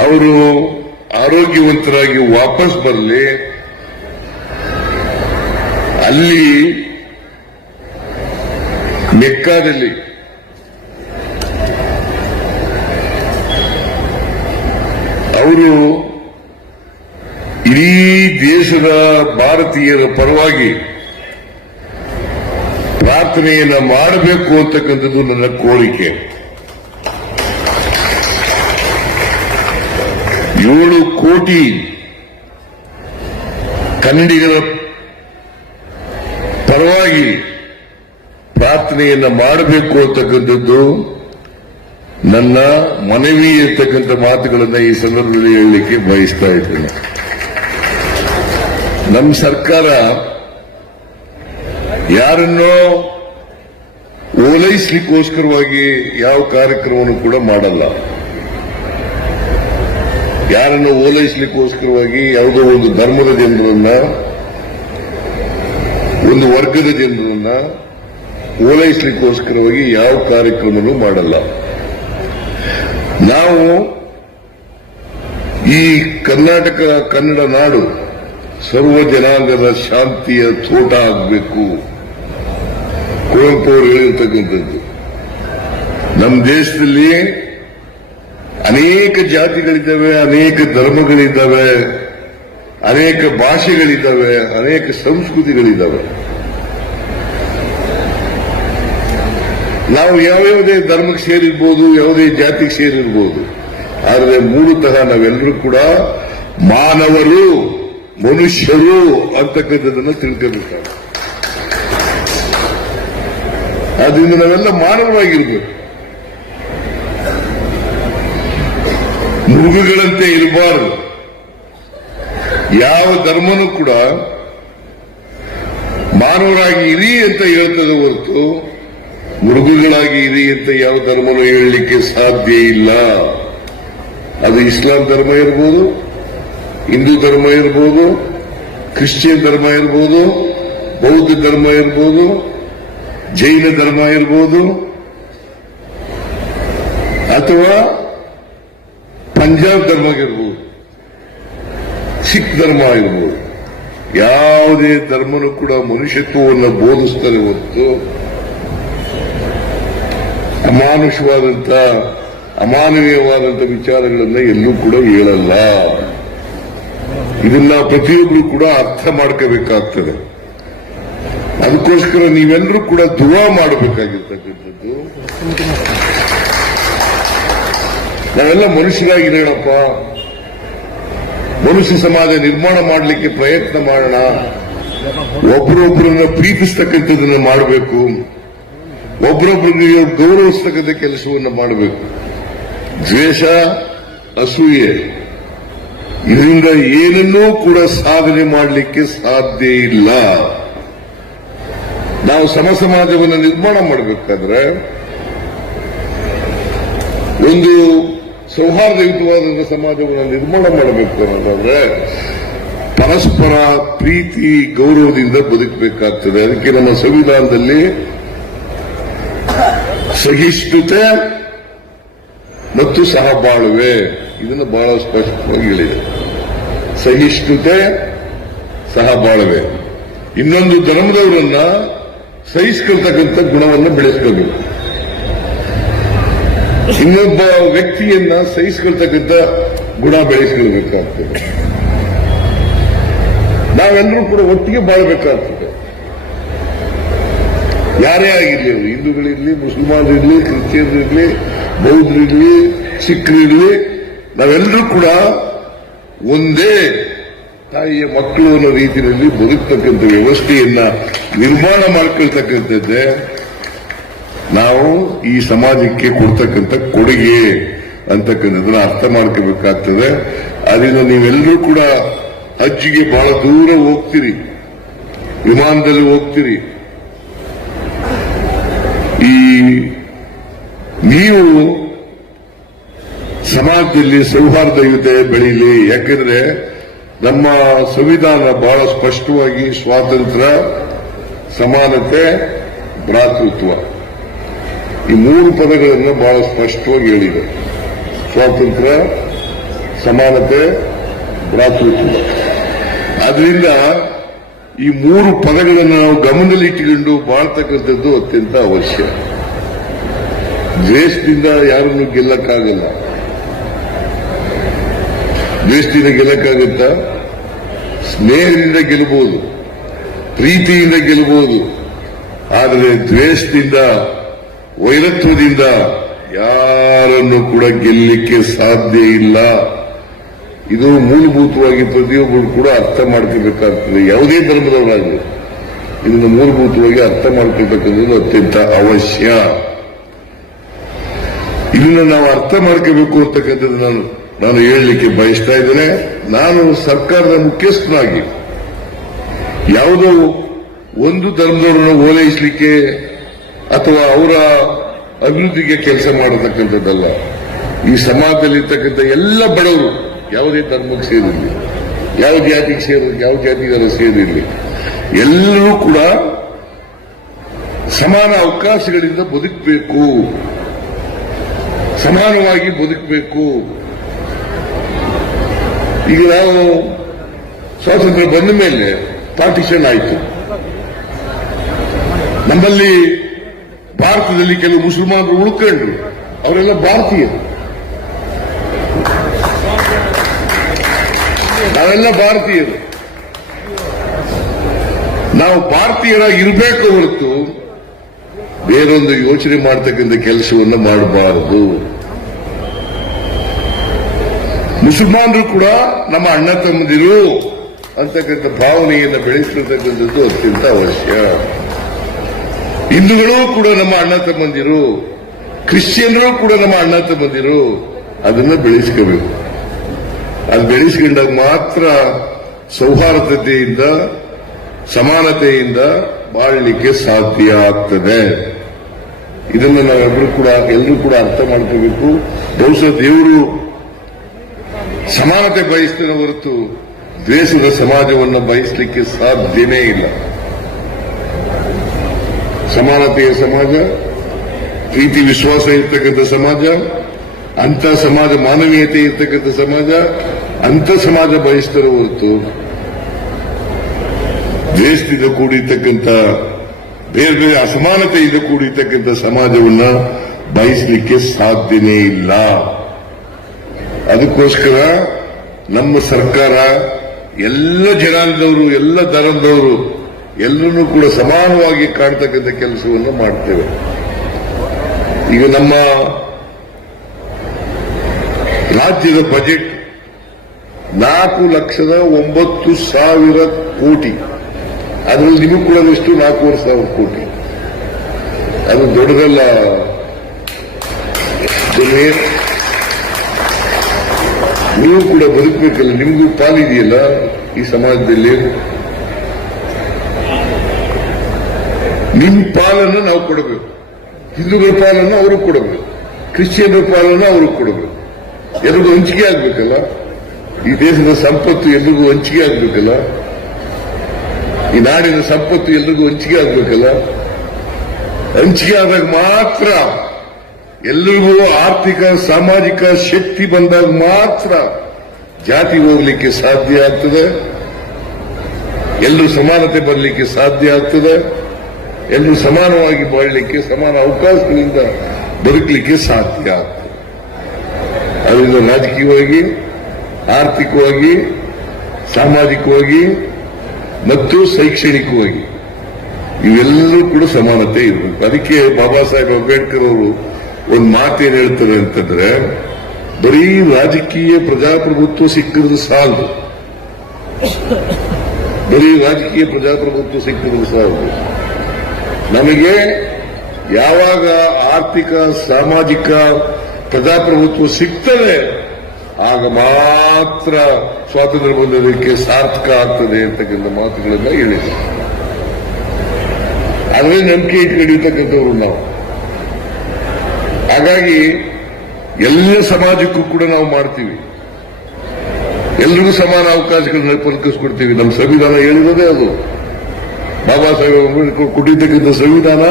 ಅವರು ಆರೋಗ್ಯವಂತರಾಗಿ ವಾಪಸ್ ಬರಲಿ, ಅಲ್ಲಿ ಮೆಕ್ಕಾದಲ್ಲಿ ಅವರು ಇಡೀ ದೇಶದ ಭಾರತೀಯರ ಪರವಾಗಿ ಪ್ರಾರ್ಥನೆಯನ್ನ ಮಾಡಬೇಕು ಅಂತಕ್ಕಂಥದ್ದು ನನ್ನ ಕೋರಿಕೆ. 7 ಕೋಟಿ ಕನ್ನಡಿಗರ ಪರವಾಗಿ ಪ್ರಾರ್ಥನೆಯನ್ನ ಮಾಡಬೇಕು ಅಂತಕ್ಕಂಥದ್ದು ನನ್ನ ಮನವಿ ಇರ್ತಕ್ಕಂಥ ಮಾತುಗಳನ್ನ ಈ ಸಂದರ್ಭದಲ್ಲಿ ಹೇಳಲಿಕ್ಕೆ ಬಯಸ್ತಾ ಇದ್ದೇನೆ. ನಮ್ಮ ಸರ್ಕಾರ ಯಾರನ್ನೋ ಓಲೈಸಲಿಕ್ಕೋಸ್ಕರವಾಗಿ ಯಾವ ಕಾರ್ಯಕ್ರಮವನ್ನು ಕೂಡ ಮಾಡಲ್ಲ. ಯಾರನ್ನು ಓಲೈಸಲಿಕ್ಕೋಸ್ಕರವಾಗಿ ಯಾವುದೋ ಒಂದು ಧರ್ಮದ ಜನರನ್ನ, ಒಂದು ವರ್ಗದ ಜನರನ್ನ ಓಲೈಸಲಿಕ್ಕೋಸ್ಕರವಾಗಿ ಯಾವ ಕಾರ್ಯಕ್ರಮವನ್ನು ಮಾಡಲ್ಲ. ನಾವು ಈ ಕರ್ನಾಟಕ ಕನ್ನಡ ನಾಡು ಸರ್ವ ಜನಾಂಗದ ಶಾಂತಿಯ ತೋಟ ಆಗಬೇಕು. ಕುವೆಂಪು ಅವರು ಹೇಳಿರ್ತಕ್ಕಂಥದ್ದು. ನಮ್ಮ ದೇಶದಲ್ಲಿ ಅನೇಕ ಜಾತಿಗಳಿದ್ದಾವೆ, ಅನೇಕ ಧರ್ಮಗಳಿದ್ದಾವೆ, ಅನೇಕ ಭಾಷೆಗಳಿದ್ದಾವೆ, ಅನೇಕ ಸಂಸ್ಕೃತಿಗಳಿದ್ದಾವೆ. ನಾವು ಯಾವ್ಯಾವುದೇ ಧರ್ಮಕ್ಕೆ ಸೇರಿರ್ಬೋದು, ಯಾವುದೇ ಜಾತಿಗೆ ಸೇರಿರ್ಬೋದು, ಆದರೆ ಮೂಲತಃ ನಾವೆಲ್ಲರೂ ಕೂಡ ಮಾನವರು, ಮನುಷ್ಯರು ಅಂತಕ್ಕಂಥದ್ದನ್ನು ತಿಳ್ಕೋಬೇಕಾಗುತ್ತೆ. ಆದ್ರಿಂದ ನಾವೆಲ್ಲ ಮಾನವರಾಗಿರ್ಬೇಕು, ಮೃಗಗಳಂತೆ ಇರಬಾರದು. ಯಾವ ಧರ್ಮನೂ ಕೂಡ ಮಾನವರಾಗಿ ಇರಿ ಅಂತ ಹೇಳ್ತದೆ ಹೊರತು ಮೃಗಗಳಾಗಿ ಇರಿ ಅಂತ ಯಾವ ಧರ್ಮನೂ ಹೇಳಲಿಕ್ಕೆ ಸಾಧ್ಯ ಇಲ್ಲ. ಅದು ಇಸ್ಲಾಂ ಧರ್ಮ ಇರ್ಬೋದು, ಹಿಂದೂ ಧರ್ಮ ಇರ್ಬೋದು, ಕ್ರಿಶ್ಚಿಯನ್ ಧರ್ಮ ಇರ್ಬೋದು, ಬೌದ್ಧ ಧರ್ಮ ಇರ್ಬೋದು, ಜೈನ ಧರ್ಮ ಇರ್ಬೋದು, ಅಥವಾ ಪಂಜಾಬ್ ಧರ್ಮ ಇರ್ಬೋದು, ಸಿಖ್ ಧರ್ಮ ಇರ್ಬೋದು. ಯಾವುದೇ ಧರ್ಮನೂ ಕೂಡ ಮನುಷ್ಯತ್ವವನ್ನು ಬೋಧಿಸ್ತಾರೆ ಹೊರತು ಅಮಾನುಷವಾದಂತ, ಅಮಾನವೀಯವಾದಂತ ವಿಚಾರಗಳನ್ನ ಎಲ್ಲೂ ಕೂಡ ಹೇಳಲ್ಲ. ಇದನ್ನ ಪ್ರತಿಯೊಬ್ಬರು ಕೂಡ ಅರ್ಥ ಮಾಡ್ಕೋಬೇಕಾಗ್ತದೆ. ಅದಕ್ಕೋಸ್ಕರ ನೀವೆಲ್ಲರೂ ಕೂಡ ದುವಾ ಮಾಡಬೇಕಾಗಿರ್ತಕ್ಕಂಥದ್ದು. ನಾವೆಲ್ಲ ಮನುಷ್ಯರಾಗಿರೋಣಪ್ಪ, ಮನುಷ್ಯ ಸಮಾಜ ನಿರ್ಮಾಣ ಮಾಡಲಿಕ್ಕೆ ಪ್ರಯತ್ನ ಮಾಡೋಣ, ಒಬ್ಬರೊಬ್ಬರನ್ನ ಪ್ರೀತಿಸ್ತಕ್ಕಂಥದ್ದನ್ನ ಮಾಡಬೇಕು, ಒಬ್ಬರೊಬ್ಬರಿಗೆ ಗೌರವಿಸ್ತಕ್ಕಂಥ ಕೆಲಸವನ್ನು ಮಾಡಬೇಕು. ದ್ವೇಷ, ಅಸೂಯೆ ಇದರಿಂದ ಏನನ್ನೂ ಕೂಡ ಸಾಧನೆ ಮಾಡಲಿಕ್ಕೆ ಸಾಧ್ಯ ಇಲ್ಲ. ನಾವು ಸಮಾಜವನ್ನು ನಿರ್ಮಾಣ ಮಾಡಬೇಕಾದ್ರೆ, ಒಂದು ಸೌಹಾರ್ದಯುತವಾದ ಸಮಾಜವನ್ನು ನಿರ್ಮಾಣ ಮಾಡಬೇಕು ಅನ್ನೋದಾದ್ರೆ ಪರಸ್ಪರ ಪ್ರೀತಿ ಗೌರವದಿಂದ ಬದುಕಬೇಕಾಗ್ತದೆ. ಅದಕ್ಕೆ ನಮ್ಮ ಸಂವಿಧಾನದಲ್ಲಿ ಸಹಿಷ್ಣುತೆ ಮತ್ತು ಸಹಬಾಳ್ವೆ ಇದನ್ನು ಬಹಳ ಸ್ಪಷ್ಟವಾಗಿ ಹೇಳಿದೆ. ಸಹಿಷ್ಣುತೆ, ಸಹಬಾಳ್ವೆ. ಇನ್ನೊಂದು ಧರ್ಮದವರನ್ನ ಸಹಿಸಿಕೊಳ್ತಕ್ಕಂಥ ಗುಣವನ್ನು ಬೆಳೆಸ್ಕೋಬೇಕು. ಇನ್ನೊಬ್ಬ ವ್ಯಕ್ತಿಯನ್ನ ಸಹಿಸಿಕೊಳ್ತಕ್ಕಂಥ ಗುಣ ಬೆಳೆಸ್ಕೊಳ್ಬೇಕಾಗ್ತದೆ. ನಾವೆಲ್ಲರೂ ಕೂಡ ಒಟ್ಟಿಗೆ ಬಾಳಬೇಕಾಗ್ತದೆ. ಯಾರೇ ಆಗಿರ್ಲಿ, ಅವರು ಹಿಂದೂಗಳಿರ್ಲಿ, ಮುಸಲ್ಮಾನರಿರ್ಲಿ, ಕ್ರಿಶ್ಚಿಯನ್ರಿರ್ಲಿ, ಬೌದ್ಧರಿರ್ಲಿ, ಸಿಖ್ರಿರ್ಲಿ, ನಾವೆಲ್ಲರೂ ಕೂಡ ಒಂದೇ ತಾಯಿಯ ಮಕ್ಕಳು ಅನ್ನೋ ರೀತಿಯಲ್ಲಿ ಬದುಕ್ತಕ್ಕಂಥ ವ್ಯವಸ್ಥೆಯನ್ನ ನಿರ್ಮಾಣ ಮಾಡ್ಕೊಳ್ತಕ್ಕಂಥದ್ದೇ ನಾವು ಈ ಸಮಾಜಕ್ಕೆ ಕೊಡ್ತಕ್ಕಂಥ ಕೊಡುಗೆ ಅಂತಕ್ಕಂಥದ್ದನ್ನ ಅರ್ಥ ಮಾಡ್ಕೋಬೇಕಾಗ್ತದೆ. ಅದರಿಂದ ನೀವೆಲ್ಲರೂ ಕೂಡ ಹಜ್ಜಿಗೆ ಬಹಳ ದೂರ ಹೋಗ್ತೀರಿ, ವಿಮಾನದಲ್ಲಿ ಹೋಗ್ತೀರಿ. ನೀವು ಸಮಾಜದಲ್ಲಿ ಸೌಹಾರ್ದಯುತೆ ಬೆಳೀಲಿ. ಯಾಕಂದ್ರೆ ನಮ್ಮ ಸಂವಿಧಾನ ಬಹಳ ಸ್ಪಷ್ಟವಾಗಿ ಸ್ವಾತಂತ್ರ್ಯ, ಸಮಾನತೆ, ಭ್ರಾತೃತ್ವ ಈ 3 ಪದಗಳನ್ನು ಬಹಳ ಸ್ಪಷ್ಟವಾಗಿ ಹೇಳಿದೆ. ಸ್ವಾತಂತ್ರ್ಯ, ಸಮಾನತೆ, ಭ್ರಾತೃತ್ವ. ಆದ್ರಿಂದ ಈ 3 ಪದಗಳನ್ನು ನಾವು ಗಮನದಲ್ಲಿಟ್ಟುಕೊಂಡು ಬಾಳ್ತಕ್ಕಂಥದ್ದು ಅತ್ಯಂತ ಅವಶ್ಯ. ದ್ವೇಷದಿಂದ ಯಾರನ್ನು ಗೆಲ್ಲಕ್ಕಾಗಲ್ಲ. ದ್ವೇಷದಿಂದ ಗೆಲ್ಲಕ್ಕಾಗುತ್ತಾ? ಸ್ನೇಹದಿಂದ ಗೆಲ್ಲಬಹುದು, ಪ್ರೀತಿಯಿಂದ ಗೆಲ್ಲಬಹುದು. ಆದರೆ ದ್ವೇಷದಿಂದ, ವೈರತ್ವದಿಂದ ಯಾರನ್ನು ಕೂಡ ಗೆಲ್ಲಲಿಕ್ಕೆ ಸಾಧ್ಯ ಇಲ್ಲ. ಇದು ಮೂಲಭೂತವಾಗಿ ಪ್ರತಿಯೊಬ್ಬರು ಕೂಡ ಅರ್ಥ ಮಾಡ್ಕೋಬೇಕಾಗ್ತದೆ. ಯಾವುದೇ ಧರ್ಮದವರಾಗಲಿ ಇದನ್ನು ಮೂಲಭೂತವಾಗಿ ಅರ್ಥ ಮಾಡ್ಕೊಳ್ತಕ್ಕಂಥದ್ದು ಅತ್ಯಂತ ಅವಶ್ಯ. ಇದನ್ನು ನಾವು ಅರ್ಥ ಮಾಡ್ಕೋಬೇಕು ಅಂತಕ್ಕಂಥದ್ದು ನಾನು ಹೇಳಲಿಕ್ಕೆ ಬಯಸ್ತಾ ಇದ್ದೇನೆ. ನಾನು ಸರ್ಕಾರದ ಮುಖ್ಯಸ್ಥನಾಗಿ ಯಾವುದೋ ಒಂದು ಧರ್ಮದವರನ್ನು ಓಲೈಸಲಿಕ್ಕೆ ಅಥವಾ ಅವರ ಅಭಿವೃದ್ಧಿಗೆ ಕೆಲಸ ಮಾಡತಕ್ಕಂಥದ್ದಲ್ಲ. ಈ ಸಮಾಜದಲ್ಲಿರ್ತಕ್ಕಂಥ ಎಲ್ಲ ಬಡವರು ಯಾವುದೇ ಧರ್ಮಕ್ಕೆ ಸೇರಿರಲಿ, ಯಾವ ಜಾತಿಗೆ ಸೇರಿರಲಿ, ಯಾವ ಜಾತಿಗಾರ ಸೇರಿರಲಿ, ಎಲ್ಲರೂ ಕೂಡ ಸಮಾನ ಅವಕಾಶಗಳಿಂದ ಬದುಕಬೇಕು, ಸಮಾನವಾಗಿ ಬದುಕಬೇಕು. ಈಗ ನಾವು ಸ್ವಾತಂತ್ರ್ಯ ಬಂದ ಮೇಲೆ ಪಾರ್ಟಿಷನ್ ಆಯಿತು. ನಮ್ಮಲ್ಲಿ ಭಾರತದಲ್ಲಿ ಕೆಲವು ಮುಸಲ್ಮಾನರು ಉಳ್ಕೊಂಡ್ರು, ಅವರೆಲ್ಲ ಭಾರತೀಯರು. ನಾವೆಲ್ಲ ಭಾರತೀಯರು. ನಾವು ಭಾರತೀಯರಾಗಿ ಇರಬೇಕು ಹೊರತು ಬೇರೊಂದು ಯೋಚನೆ ಮಾಡತಕ್ಕಂಥ ಕೆಲಸವನ್ನು ಮಾಡಬಾರದು. ಮುಸಲ್ಮಾನರು ಕೂಡ ನಮ್ಮ ಅಣ್ಣ ತಮ್ಮಂದಿರು ಅಂತಕ್ಕಂಥ ಭಾವನೆಯನ್ನು ಬೆಳೆಸಿರ್ತಕ್ಕಂಥದ್ದು ಅತ್ಯಂತ ಅವಶ್ಯ. ಹಿಂದೂಗಳು ಕೂಡ ನಮ್ಮ ಅಣ್ಣ ತಮ್ಮಂದಿರು, ಕ್ರಿಶ್ಚಿಯನ್ರು ಕೂಡ ನಮ್ಮ ಅಣ್ಣ ತಮ್ಮಂದಿರು. ಅದನ್ನು ಬೆಳೆಸ್ಕೋಬೇಕು. ಅದು ಬೆಳೆಸಿಕೊಂಡಾಗ ಮಾತ್ರ ಸೌಹಾರ್ದತೆಯಿಂದ, ಸಮಾನತೆಯಿಂದ ಬಾಳಲಿಕ್ಕೆ ಸಾಧ್ಯ ಆಗ್ತದೆ. ಇದನ್ನು ಎಲ್ಲರೂ ಕೂಡ ಅರ್ಥ ಮಾಡ್ಕೋಬೇಕು. ಬಹುಶಃ ದೇವರು ಸಮಾನತೆ ಬಯಸ್ತಾನೆ ಹೊರತು ದ್ವೇಷದ ಸಮಾಜವನ್ನು ಬಯಸಲಿಕ್ಕೆ ಸಾಧ್ಯವೇ ಇಲ್ಲ. ಸಮಾನತೆಯ ಸಮಾಜ, ಪ್ರೀತಿ ವಿಶ್ವಾಸ ಇರ್ತಕ್ಕಂಥ ಸಮಾಜ, ಅಂತ ಸಮಾಜ, ಮಾನವೀಯತೆ ಇರ್ತಕ್ಕಂಥ ಸಮಾಜ, ಅಂತ ಸಮಾಜ ಬಯಸ್ತಾರೆ ಹೊರತು ದ್ವೇಷದಿಂದ ಕೂಡಿರ್ತಕ್ಕಂಥ ಬೇರೆ ಬೇರೆ ಅಸಮಾನತೆಯಿಂದ ಕೂಡಿರ್ತಕ್ಕಂಥ ಸಮಾಜವನ್ನ ಬಯಸಲಿಕ್ಕೆ ಸಾಧ್ಯವೇ ಇಲ್ಲ. ಅದಕ್ಕೋಸ್ಕರ ನಮ್ಮ ಸರ್ಕಾರ ಎಲ್ಲ ಜನಾಂಗದವರು, ಎಲ್ಲ ಧರ್ಮದವರು ಎಲ್ಲರನ್ನೂ ಕೂಡ ಸಮಾನವಾಗಿ ಕಾಣ್ತಕ್ಕಂಥ ಕೆಲಸವನ್ನು ಮಾಡ್ತೇವೆ. ಈಗ ನಮ್ಮ ರಾಜ್ಯದ ಬಜೆಟ್ 4,09,000 ಕೋಟಿ. ಅದರಲ್ಲಿ ನಿಮಗೆ ಕೂಡ ಎಷ್ಟು 4,500 ಕೋಟಿ. ಅದು ದೊಡ್ಡದಲ್ಲ. ನೀವು ಕೂಡ ಬದುಕಬೇಕಲ್ಲ, ನಿಮಗೂ ಪಾಲಿದೆಯಲ್ಲ ಈ ಸಮಾಜದಲ್ಲಿ. ನಿಮ್ಮ ಪಾಲನ್ನು ನಾವು ಕೊಡಬೇಕು, ಹಿಂದೂಗಳ ಪಾಲನ್ನು ಅವರು ಕೊಡಬೇಕು, ಕ್ರಿಶ್ಚಿಯನ್ರ ಪಾಲನ್ನು ಅವರು ಕೊಡಬೇಕು. ಎಲ್ರಿಗೂ ಹಂಚಿಕೆ ಆಗ್ಬೇಕಲ್ಲ. ಈ ದೇಶದ ಸಂಪತ್ತು ಎಲ್ರಿಗೂ ಹಂಚಿಕೆ ಆಗ್ಬೇಕಲ್ಲ. ಈ ನಾಡಿನ ಸಂಪತ್ತು ಎಲ್ರಿಗೂ ಹಂಚಿಕೆ ಆಗ್ಬೇಕಲ್ಲ. ಹಂಚಿಕೆ ಆದಾಗ ಮಾತ್ರ ಎಲ್ಲರಿಗೂ ಆರ್ಥಿಕ ಸಾಮಾಜಿಕ ಶಕ್ತಿ ಬಂದಾಗ ಮಾತ್ರ ಜಾತಿ ಹೋಗ್ಲಿಕ್ಕೆ ಸಾಧ್ಯ ಆಗ್ತದೆ. ಎಲ್ಲರೂ ಸಮಾನತೆ ಬರಲಿಕ್ಕೆ ಸಾಧ್ಯ ಆಗ್ತದೆ. ಎಲ್ಲರೂ ಸಮಾನವಾಗಿ ಬಾಳಲಿಕ್ಕೆ, ಸಮಾನ ಅವಕಾಶಗಳಿಂದ ಬದುಕಲಿಕ್ಕೆ ಸಾಧ್ಯ ಆಗ್ತದೆ. ಅದರಿಂದ ರಾಜಕೀಯವಾಗಿ, ಆರ್ಥಿಕವಾಗಿ, ಸಾಮಾಜಿಕವಾಗಿ ಮತ್ತು ಶೈಕ್ಷಣಿಕವಾಗಿ ಇವೆಲ್ಲರೂ ಕೂಡ ಸಮಾನತೆ ಇರಬೇಕು. ಅದಕ್ಕೆ ಬಾಬಾ ಸಾಹೇಬ್ ಅಂಬೇಡ್ಕರ್ ಅವರು ಒಂದು ಮಾತೇನು ಹೇಳ್ತಾರೆ ಅಂತಂದ್ರೆ, ಬರೀ ರಾಜಕೀಯ ಪ್ರಜಾಪ್ರಭುತ್ವ ಸಿಕ್ಕಿದ್ರೆ ಸಾಲದು. ಬರೀ ರಾಜಕೀಯ ಪ್ರಜಾಪ್ರಭುತ್ವ ಸಿಕ್ಕಿದ್ರೆ ಸಾಲದು. ನಮಗೆ ಯಾವಾಗ ಆರ್ಥಿಕ ಸಾಮಾಜಿಕ ಪ್ರಜಾಪ್ರಭುತ್ವ ಸಿಗ್ತದೆ ಆಗ ಮಾತ್ರ ಸ್ವಾತಂತ್ರ್ಯ ಬಂದದಕ್ಕೆ ಸಾರ್ಥಕ ಆಗ್ತದೆ ಅಂತಕ್ಕಂಥ ಮಾತುಗಳನ್ನ ಹೇಳಿದೆ. ಆದರೆ ನಂಬಿಕೆ ಇಟ್ಕೊಂಡಿರ್ತಕ್ಕಂಥವ್ರು ನಾವು. ಹಾಗಾಗಿ ಎಲ್ಲ ಸಮಾಜಕ್ಕೂ ಕೂಡ ನಾವು ಮಾಡ್ತೀವಿ. ಎಲ್ರಿಗೂ ಸಮಾನ ಅವಕಾಶಗಳನ್ನ ಕಲ್ಪಿಸ್ಕೊಡ್ತೀವಿ. ನಮ್ಮ ಸಂವಿಧಾನ ಹೇಳಿರೋದೇ ಅದು. ಬಾಬಾ ಸಾಹೇಬ್ ಅಂಬೇಡ್ಕರ್ ಕೊಟ್ಟಿದ್ದಕ್ಕಿಂತ ಸಂವಿಧಾನ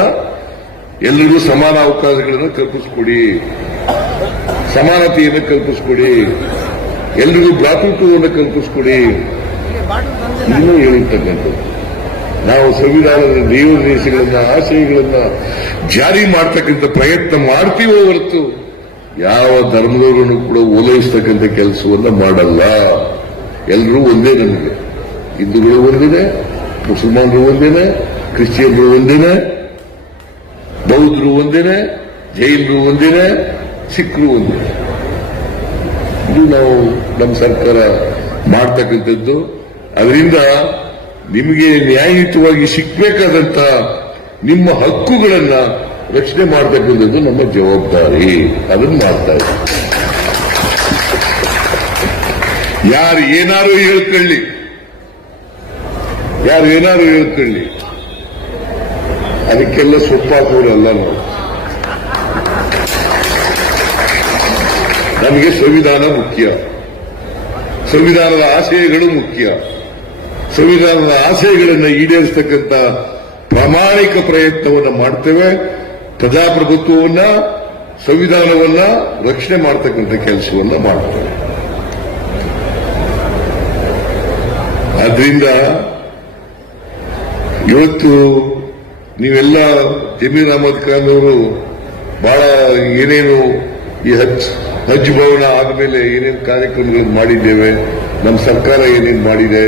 ಎಲ್ರಿಗೂ ಸಮಾನ ಅವಕಾಶಗಳನ್ನು ಕಲ್ಪಿಸ್ಕೊಡಿ, ಸಮಾನತೆಯನ್ನು ಕಲ್ಪಿಸ್ಕೊಡಿ, ಎಲ್ರಿಗೂ ಭ್ರಾತೃತ್ವವನ್ನು ಕಲ್ಪಿಸ್ಕೊಡಿ, ಇನ್ನೂ ಹೇಳಿರ್ತಕ್ಕಂಥದ್ದು. ನಾವು ಸಂವಿಧಾನದ ನಿಯಮಗಳನ್ನ ಆಶಯಗಳನ್ನ ಜಾರಿ ಮಾಡ್ತಕ್ಕಂಥ ಪ್ರಯತ್ನ ಮಾಡ್ತೀವೋ ಹೊರತು ಯಾವ ಧರ್ಮದವರನ್ನು ಕೂಡ ಓಲೈಸ್ತಕ್ಕಂಥ ಕೆಲಸವನ್ನ ಮಾಡಲ್ಲ. ಎಲ್ಲರೂ ಒಂದೇ. ನಮಗೆ ಹಿಂದೂಗಳು ಒಂದೇನೆ, ಮುಸಲ್ಮಾನರು ಒಂದೇನೆ, ಕ್ರಿಶ್ಚಿಯನ್ರು ಒಂದೇನೆ, ಬೌದ್ಧರು ಒಂದೇನೆ, ಜೈನರು ಒಂದೇನೆ, ಸಿಖ್ರು ಒಂದೇನೆ. ಇದು ನಾವು ನಮ್ಮ ಸರ್ಕಾರ ಮಾಡ್ತಕ್ಕಂಥದ್ದು. ಅದರಿಂದ ನಿಮಗೆ ನ್ಯಾಯಯುತವಾಗಿ ಸಿಕ್ಕಬೇಕಾದಂತ ನಿಮ್ಮ ಹಕ್ಕುಗಳನ್ನ ರಕ್ಷಣೆ ಮಾಡತಕ್ಕಂಥದ್ದು ನಮ್ಮ ಜವಾಬ್ದಾರಿ. ಅದನ್ನು ಮಾಡ್ತಾ ಇದ್ದೀವಿ. ಯಾರು ಏನಾರು ಹೇಳ್ಕೊಳ್ಳಿ, ಅದಕ್ಕೆಲ್ಲ ಸೊಪ್ಪಾಕೋರಲ್ಲ ನಾವು. ನಮಗೆ ಸಂವಿಧಾನ ಮುಖ್ಯ, ಸಂವಿಧಾನದ ಆಶಯಗಳು ಮುಖ್ಯ. ಸಂವಿಧಾನದ ಆಶಯಗಳನ್ನು ಈಡೇರಿಸತಕ್ಕಂಥ ಪ್ರಾಮಾಣಿಕ ಪ್ರಯತ್ನವನ್ನು ಮಾಡ್ತೇವೆ. ಪ್ರಜಾಪ್ರಭುತ್ವವನ್ನ, ಸಂವಿಧಾನವನ್ನ ರಕ್ಷಣೆ ಮಾಡತಕ್ಕಂಥ ಕೆಲಸವನ್ನ ಮಾಡ್ತೇವೆ. ಆದ್ರಿಂದ ಇವತ್ತು ನೀವೆಲ್ಲ ಜಮೀರ್ ಅಹಮದ್ ಖಾನ್ ಅವರು ಬಹಳ ಏನೇನು ಈ ಹಜ್ ಭವನ ಆದ್ಮೇಲೆ ಏನೇನು ಕಾರ್ಯಕ್ರಮಗಳನ್ನು ಮಾಡಿದ್ದೇವೆ, ನಮ್ಮ ಸರ್ಕಾರ ಏನೇನು ಮಾಡಿದೆ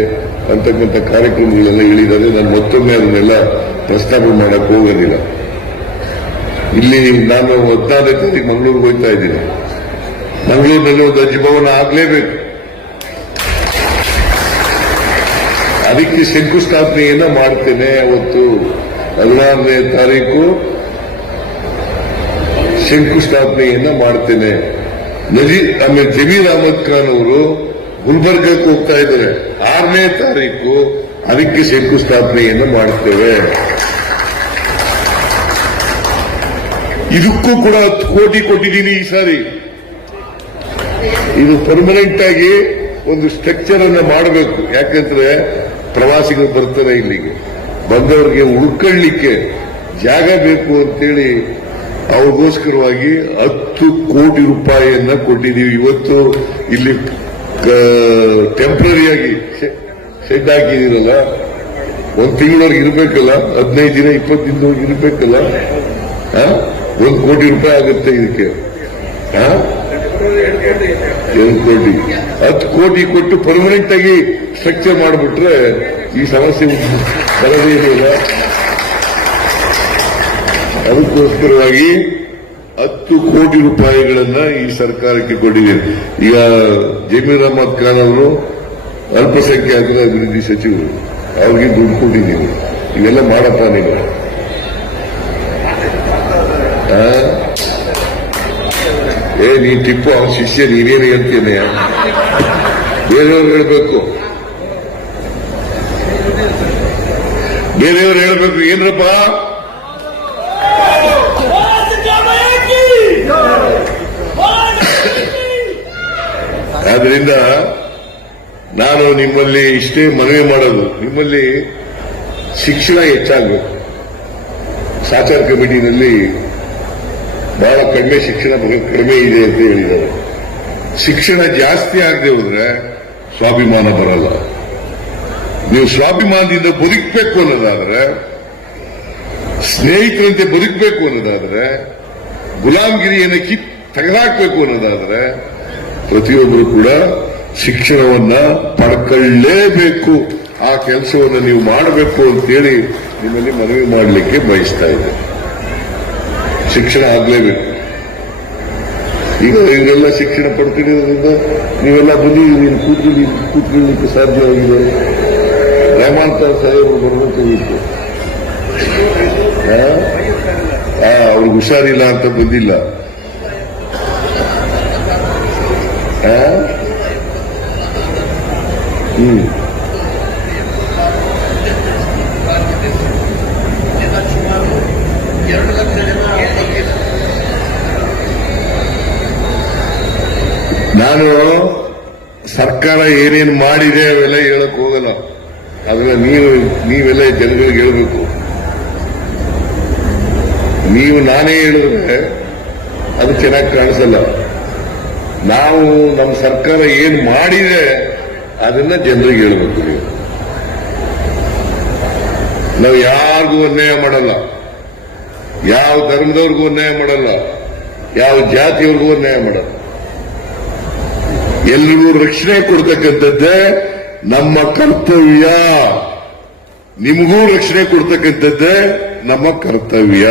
ಅಂತಕ್ಕಂಥ ಕಾರ್ಯಕ್ರಮಗಳೆಲ್ಲ ಹೇಳಿದ್ದಾರೆ. ನಾನು ಮತ್ತೊಮ್ಮೆ ಅದನ್ನೆಲ್ಲ ಪ್ರಸ್ತಾಪ ಮಾಡಕ್ ಹೋಗೋದಿಲ್ಲ. ಇಲ್ಲಿ ನಾನು 14ನೇ ತಾರೀಕು ಮಂಗಳೂರಿಗೆ ಹೋಗ್ತಾ ಇದ್ದೀನಿ. ಮಂಗಳೂರಿನಲ್ಲಿ ಒಂದು ಹಜ್ ಭವನ ಆಗ್ಲೇಬೇಕು. ಅದಕ್ಕೆ ಶಂಕುಸ್ಥಾಪನೆಯನ್ನ ಮಾಡ್ತೇನೆ. ಅವತ್ತು 16ನೇ ತಾರೀಕು ಶಂಕುಸ್ಥಾಪನೆಯನ್ನ ಮಾಡ್ತೇನೆ. ಆಮೇಲೆ ಜಮೀರ್ ಅಹಮದ್ ಖಾನ್ ಅವರು ಗುಲ್ಬರ್ಗಕ್ಕೆ ಹೋಗ್ತಾ ಇದ್ದಾರೆ. 6ನೇ ತಾರೀಕು ಅದಕ್ಕೆ ಶಂಕುಸ್ಥಾಪನೆಯನ್ನು ಮಾಡ್ತೇವೆ. ಇದಕ್ಕೂ ಕೂಡ 10 ಕೋಟಿ ಕೊಟ್ಟಿದ್ದೀನಿ ಈ ಸಾರಿ. ಇದು ಪರ್ಮನೆಂಟ್ ಆಗಿ ಒಂದು ಸ್ಟ್ರಕ್ಚರ್ ಅನ್ನ ಮಾಡಬೇಕು. ಯಾಕಂದ್ರೆ ಪ್ರವಾಸಿಗರು ಬರ್ತಾರೆ, ಇಲ್ಲಿಗೆ ಬಂದವರಿಗೆ ಉಳ್ಕೊಳ್ಳಿಕ್ಕೆ ಜಾಗ ಬೇಕು ಅಂತೇಳಿ ಅವ್ರಿಗೋಸ್ಕರವಾಗಿ 10 ಕೋಟಿ ರೂಪಾಯಿಯನ್ನ ಕೊಟ್ಟಿದ್ದೀವಿ. ಇವತ್ತು ಇಲ್ಲಿ ಟೆಂಪರರಿಯಾಗಿ ಶೆಡ್ ಹಾಕಿದಿರಲ್ಲ, 1 ತಿಂಗಳವರೆಗೆ ಇರಬೇಕಲ್ಲ, 15 ದಿನ 20 ದಿನದವರೆಗೆ ಇರಬೇಕಲ್ಲ. 1 ಕೋಟಿ ರೂಪಾಯಿ ಆಗುತ್ತೆ ಇದಕ್ಕೆ. 2 ಕೋಟಿ 10 ಕೋಟಿ ಕೊಟ್ಟು ಪರ್ಮನೆಂಟ್ ಆಗಿ ಸ್ಟ್ರಕ್ಚರ್ ಮಾಡಿಬಿಟ್ರೆ ಈ ಸಮಸ್ಯೆ ಬರದೇ ಇದೆಯಲ್ಲ. ಅದಕ್ಕೋಸ್ಕರವಾಗಿ 10 ಕೋಟಿ ರೂಪಾಯಿಗಳನ್ನ ಈ ಸರ್ಕಾರಕ್ಕೆ ಕೊಟ್ಟಿದೆ. ಈಗ ಜಮೀರ್ ಅಹಮದ್ ಖಾನ್ ಅವರು ಅಲ್ಪಸಂಖ್ಯಾತರ ಅಭಿವೃದ್ಧಿ ಸಚಿವರು, ಅವ್ರಿಗೆ ದುಡ್ಡು ಕೊಟ್ಟಿದ್ದೀವಿ. ಇವೆಲ್ಲ ಮಾಡಪ್ಪ ನೀವು. ನೀ ಟಿಪ್ಪು ಅವನ ಶಿಷ್ಯ, ನೀನೇನು ಹೇಳ್ತೇನೆ? ಬೇರೆಯವ್ರು ಹೇಳ್ಬೇಕು, ಬೇರೆಯವ್ರು ಹೇಳ್ಬೇಕು. ಏನ್ರಪ್ಪ ಆದ್ರಿಂದ ನಾನು ನಿಮ್ಮಲ್ಲಿ ಇಷ್ಟೇ ಮನವಿ ಮಾಡೋದು, ನಿಮ್ಮಲ್ಲಿ ಶಿಕ್ಷಣ ಹೆಚ್ಚಾಗಬೇಕು. ಸಾಚಾರ ಕಮಿಟಿನಲ್ಲಿ ಬಹಳ ಕಡಿಮೆ ಶಿಕ್ಷಣ ಕಡಿಮೆ ಇದೆ ಅಂತ ಹೇಳಿದ್ದಾರೆ. ಶಿಕ್ಷಣ ಜಾಸ್ತಿ ಆಗದೆ ಹೋದ್ರೆ ಸ್ವಾಭಿಮಾನ ಬರಲ್ಲ. ನೀವು ಸ್ವಾಭಿಮಾನದಿಂದ ಬದುಕಬೇಕು ಅನ್ನೋದಾದ್ರೆ, ಸ್ನೇಹಿತರಂತೆ ಬದುಕಬೇಕು ಅನ್ನೋದಾದ್ರೆ, ಗುಲಾಮಗಿರಿಯನ್ನು ತೆಗೆದಾಕಬೇಕು ಅನ್ನೋದಾದ್ರೆ ಪ್ರತಿಯೊಬ್ಬರು ಕೂಡ ಶಿಕ್ಷಣವನ್ನ ಪಡ್ಕೊಳ್ಳೇಬೇಕು. ಆ ಕೆಲಸವನ್ನು ನೀವು ಮಾಡಬೇಕು ಅಂತೇಳಿ ನಿಮ್ಮಲ್ಲಿ ಮನವಿ ಮಾಡಲಿಕ್ಕೆ ಬಯಸ್ತಾ ಇದ್ದೆ. ಶಿಕ್ಷಣ ಆಗ್ಲೇಬೇಕು. ಈಗ ಇವರೆಲ್ಲ ಶಿಕ್ಷಣ ಪಡ್ತಿರೋದ್ರಿಂದ ನೀವೆಲ್ಲ ಬಂದಿದ್ದೀರಿ, ಕೂತ್ಕೊಳ್ಳಿಕ್ಕೆ ಸಾಧ್ಯವಾಗಿದೆ. ರೆಹಮಾನ್ ಖಾನ್ ಸಾಹೇಬರು ಬರಬೇಕಾಗಿತ್ತು, ಅವ್ರಿಗೆ ಹುಷಾರಿಲ್ಲ ಅಂತ ಬಂದಿಲ್ಲ. ನಾನು ಸರ್ಕಾರ ಏನೇನು ಮಾಡಿದೆ ಅವೆಲ್ಲ ಹೇಳಕ್ ಹೋಗಲ್ಲ. ಅದನ್ನ ನೀವೆಲ್ಲ ಜನಗಳಿಗೆ ಹೇಳ್ಬೇಕು. ನೀವು ನಾನೇ ಹೇಳಿದ್ರೆ ಅದು ಚೆನ್ನಾಗಿ ಕಾಣಿಸಲ್ಲ. ನಾವು ನಮ್ಮ ಸರ್ಕಾರ ಏನ್ ಮಾಡಿದೆ ಅದನ್ನ ಜನರಿಗೆ ಹೇಳ್ಬೇಕು. ನಾವು ಯಾರಿಗೂ ಅನ್ಯಾಯ ಮಾಡಲ್ಲ, ಯಾವ ಧರ್ಮದವ್ರಿಗೂ ಅನ್ಯಾಯ ಮಾಡಲ್ಲ, ಯಾವ ಜಾತಿಯವ್ರಿಗೂ ಅನ್ಯಾಯ ಮಾಡಲ್ಲ. ಎಲ್ರಿಗೂ ರಕ್ಷಣೆ ಕೊಡ್ತಕ್ಕಂಥದ್ದೇ ನಮ್ಮ ಕರ್ತವ್ಯ. ನಿಮಗೂ ರಕ್ಷಣೆ ಕೊಡ್ತಕ್ಕಂಥದ್ದೇ ನಮ್ಮ ಕರ್ತವ್ಯ.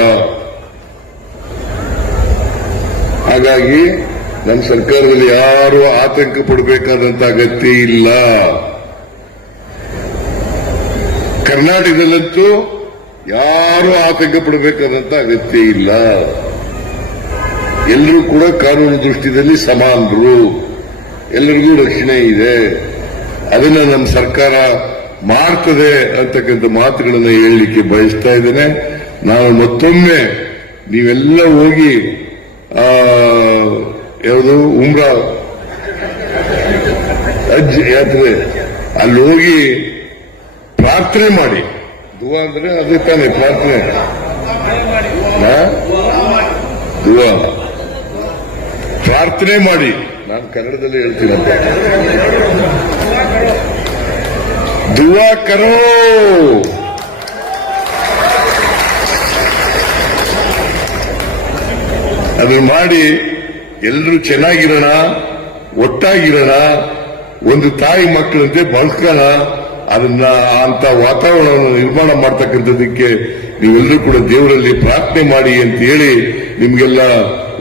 ಹಾಗಾಗಿ ನಮ್ಮ ಸರ್ಕಾರದಲ್ಲಿ ಯಾರು ಆತಂಕ ಪಡಬೇಕಾದಂತ ಅಗತ್ಯ ಇಲ್ಲ. ಕರ್ನಾಟಕದಲ್ಲಂತೂ ಯಾರು ಆತಂಕ ಪಡಬೇಕಾದಂತ ಅಗತ್ಯ ಇಲ್ಲ. ಎಲ್ಲರೂ ಕೂಡ ಕಾನೂನು ದೃಷ್ಟಿಯಲ್ಲಿ ಸಮಾನರು, ಎಲ್ಲರಿಗೂ ರಕ್ಷಣೆ ಇದೆ. ಅದನ್ನ ನಮ್ಮ ಸರ್ಕಾರ ಮಾಡ್ತದೆ ಅಂತಕ್ಕಂಥ ಮಾತುಗಳನ್ನು ಹೇಳಲಿಕ್ಕೆ ಬಯಸ್ತಾ ಇದ್ದೇನೆ. ನಾನು ಮತ್ತೊಮ್ಮೆ ನೀವೆಲ್ಲ ಹೋಗಿ ಯಾವುದು ಉಮ್ರಾ ಹಜ್ ಯಾತ್ರೆ ಅಲ್ಲಿ ಹೋಗಿ ಪ್ರಾರ್ಥನೆ ಮಾಡಿ. ದುವಾ ಅಂದ್ರೆ ಅದೇ ತಾನೆ ಪ್ರಾರ್ಥನೆ, ದುವಾ ಪ್ರಾರ್ಥನೆ ಮಾಡಿ. ನಾನು ಕನ್ನಡದಲ್ಲಿ ಹೇಳ್ತೀನಂತ, ದುವಾ ಕರೋ. ಅದನ್ನು ಮಾಡಿ ಎಲ್ಲರೂ ಚೆನ್ನಾಗಿರೋಣ, ಒಟ್ಟಾಗಿರೋಣ, ಒಂದು ತಾಯಿ ಮಕ್ಕಳಂತೆ ಬದುಕೋಣ. ಅದನ್ನ ಅಂತ ವಾತಾವರಣವನ್ನು ನಿರ್ಮಾಣ ಮಾಡ್ತಕ್ಕಂಥದಕ್ಕೆ ನೀವೆಲ್ಲರೂ ಕೂಡ ದೇವರಲ್ಲಿ ಪ್ರಾರ್ಥನೆ ಮಾಡಿ ಅಂತ ಹೇಳಿ ನಿಮ್ಗೆಲ್ಲ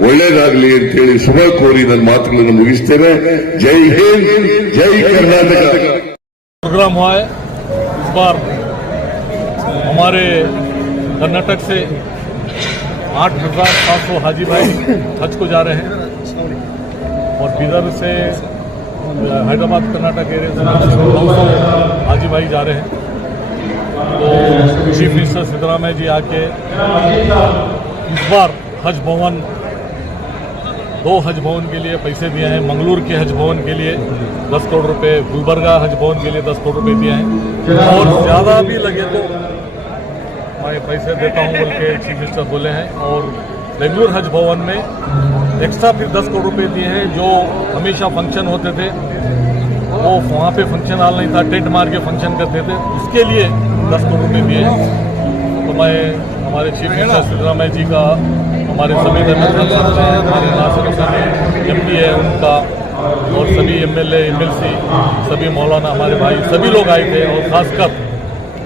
ಒಳ್ಳೇದಾಗಲಿ ಅಂತ ಹೇಳಿ ಶುಭ ಕೋರಿ ನನ್ನ ಮಾತುಗಳನ್ನು ಮುಗಿಸ್ತೇನೆ. ಜೈ ಹಿಂದ್, ಜೈ कर्नाटक। प्रोग्राम हुआ है इस बार हमारे कर्नाटक से 8,700 हाजी भाई हज को जा रहे हैं और बिदर से हैदराबाद कर्नाटक एरिया से 900 हाजी भाई जा रहे हैं। तो चीफ मिनिस्टर सिद्धरामैया जी आके इस बार हज भवन 2 हज भवन के लिए पैसे दिए हैं। मंगलूर के हज भवन के लिए 10 करोड़ रुपए, गुलबर्गा हज भवन के लिए 10 करोड़ रुपए दिए हैं और ज़्यादा भी लगे तो मैं पैसे देता हूँ बोल के चीफ मिनिस्टर बोले हैं। और बेंगलुरु हज भवन में एक्स्ट्रा फिर 10 करोड़ रुपए दिए हैं। जो हमेशा फंक्शन होते थे वो वहाँ पे फंक्शन हॉल नहीं था, टेंट मार के फंक्शन करते थे, उसके लिए 10 करोड़ रुपए दिए हैं। तो मैं हमारे चीफ मिनिस्टर सिद्धरामैया जी का, हमारे सभी हमारे नासिर MP है उनका, और सभी MLA MLC, सभी मौलाना हमारे भाई सभी लोग आए थे। और खासकर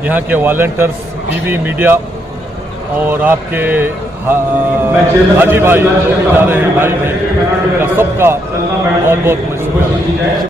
यहाँ के वॉलंटियर्स, TV मीडिया और आपके हाजी भाई जो भी जा रहे हैं भाई, सबका बहुत बहुत शुक्रिया।